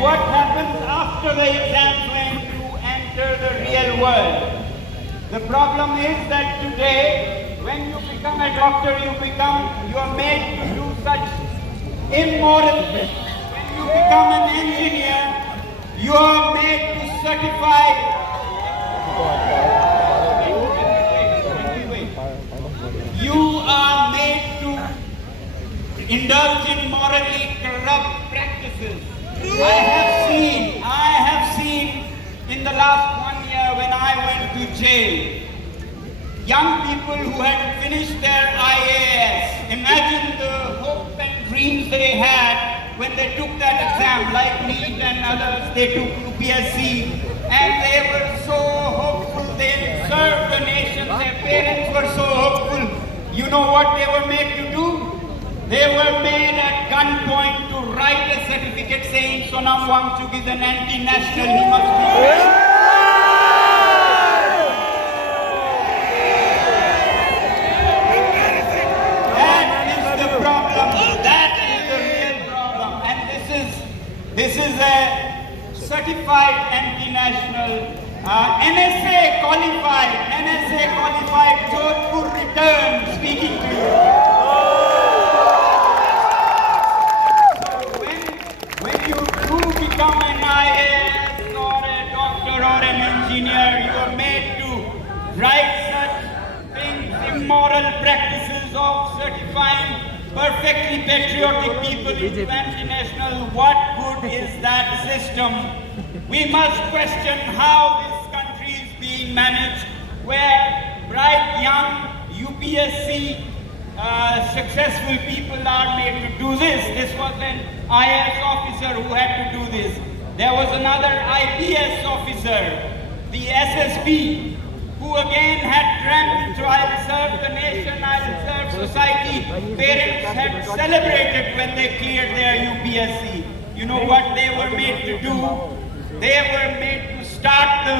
And what happens after the exams when you enter the real world? The problem is that today, when you become a doctor, you are made to do such immoral things. When you become an engineer, you are made to certify. You are made to indulge in morally corrupt practices. I have seen in the last 1 year when I went to jail, young people who had finished their IAS. Imagine the hopes and dreams they had when they took that exam, like NEET and others, they took UPSC, and they were so hopeful, they served the nation, their parents were so hopeful. You know what they were made to do? They were made at gunpoint to write a certificate saying Sonam Wangchuk is an anti-national, he must be. This is a certified anti-national, NSA qualified Jodhpur return speaking to you. So when you do become an IAS or a doctor or an engineer, you are made to write such things, immoral practices of certifying perfectly patriotic people into anti-national. What good is that system? We must question how this country is being managed, where bright young UPSC successful people are made to do this. This was an IAS officer who had to do this. There was another IPS officer, the SSP, who again had dreamt to I'll serve the nation, I'll serve society. Parents had celebrated when they cleared their UPSC. You know what they were made to do? They were made to start the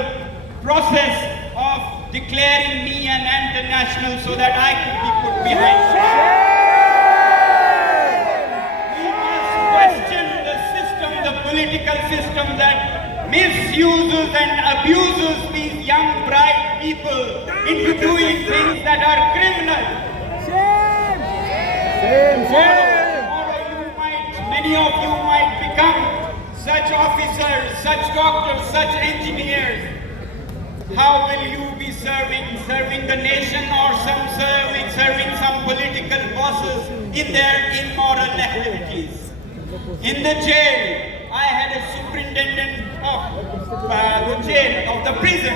process of declaring me an anti-national so that I could be put behind bars. We must question the system, the political system that misuses and abuses these young, bright people into doing things that are criminal. Many of you might become such officers, such doctors, such engineers. How will you be serving the nation, or serving some political bosses in their immoral activities? In the jail, I had a superintendent of the jail, of the prison,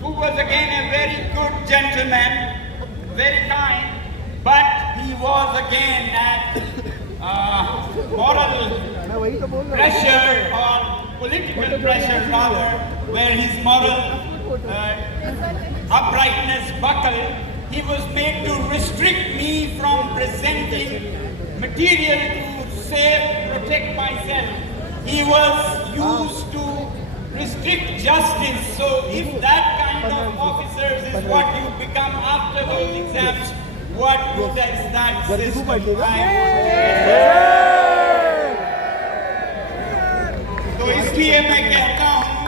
who was again a very good gentleman, very kind, but he was again at moral pressure, or political pressure rather, where his moral uprightness buckled. He was made to restrict me from presenting material to protect myself. He was used to restrict justice. So if that kind of officers is what you become after those exams, what good is that system? तो इसलिए मैं कहता हूँ,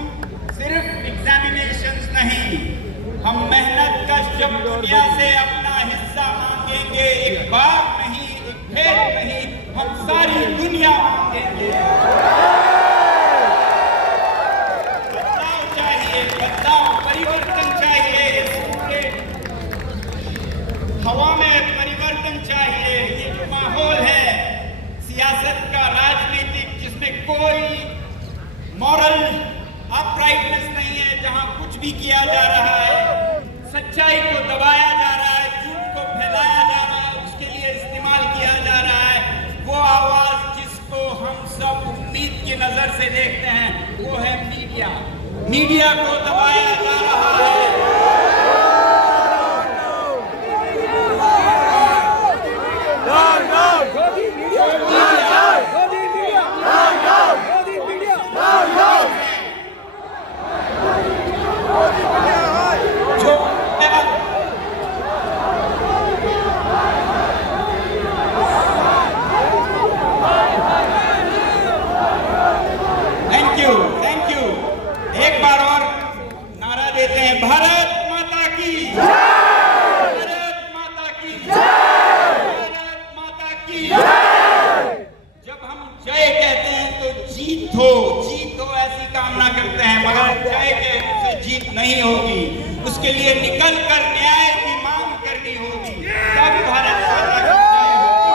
सिर्फ examinations नहीं, हम मेहनत कश जब दुनिया से अपना हिस्सा मांगेंगे, एक बार नहीं, एक फेर नहीं, हम सारी दुनिया मांगेंगे। बदलाव चाहिए, परिवर्तन चाहिए, इस पूरे हवा में परिवर्तन चाहिए। ये जो माहौल है सियासत का, राजनीतिक, जिसमें कोई मॉरल अपराइटनेस नहीं है, जहां कुछ भी किया जा रहा है, सच्चाई को दबाया जा रहा है, झूठ को फैलाया जा रहा है, उसके लिए इस्तेमाल किया जा रहा है, वो आवाज जिसको हम सब उम्मीद की नजर से देखते हैं, वो है मीडिया। मीडिया को दबाया जा रहा है। जय कहते हैं तो जीत हो ऐसी कामना करते हैं, मगर जय कहने से जीत नहीं होगी। उसके लिए निकल कर न्याय की मांग करनी होगी, तब भारत माता की जय होगी।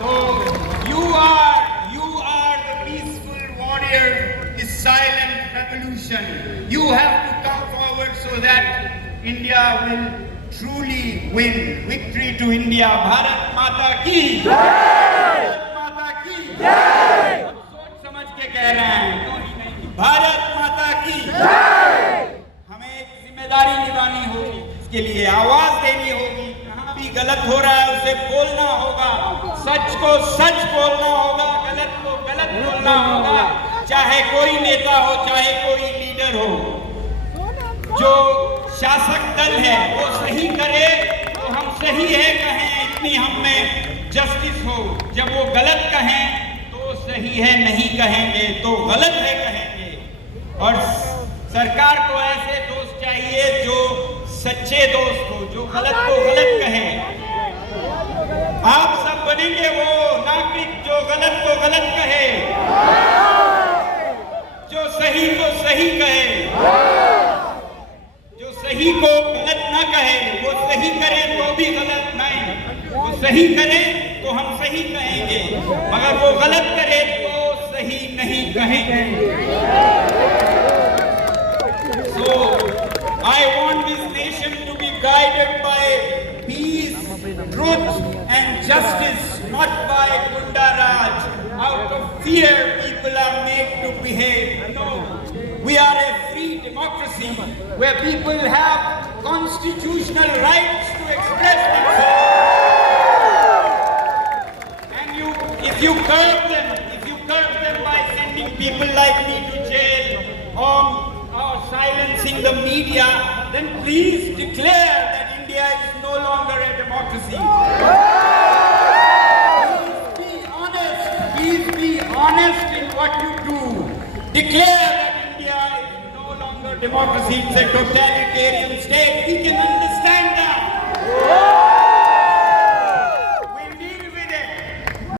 तो you are the peaceful warrior, is silent revolution. You have to come forward so that India will truly win. Victory to India. Bharat माता की जय, भारत माता की जय। सोच समझ के कह रहे हैं, भारत माता की जय। हमें एक जिम्मेदारी निभानी होगी, इसके लिए आवाज देनी होगी। कहाँ भी गलत हो रहा है उसे बोलना होगा, सच को सच बोलना होगा, गलत को गलत बोलना होगा। चाहे कोई नेता हो, चाहे कोई लीडर हो, जो शासक दल है वो सही करे तो हम सही है कहें, इतनी हम में जस्टिस हो। जब वो गलत कहें तो सही है नहीं कहेंगे तो गलत है कहेंगे। और सरकार को ऐसे दोस्त चाहिए जो सच्चे दोस्त हो, जो गलत को गलत कहे। आप सब बनेंगे वो नागरिक जो गलत को गलत कहे, जो सही को सही कहे, सही को गलत ना कहे। वो सही करे तो भी गलत नहीं, वो सही करे तो हम सही कहेंगे, मगर वो गलत करे तो सही नहीं कहेंगे। So I want this nation to be guided by peace, truth and justice, not by Gunda Raj. Out of fear people are made to behave. No, we are a free democracy where people have constitutional rights to express themselves. And if you curb them by sending people like me to jail or silencing the media, then please declare that India is no longer a democracy. Please be honest in what you do. Declare that India is no longer democracy, it's a totalitarian state. We can understand that.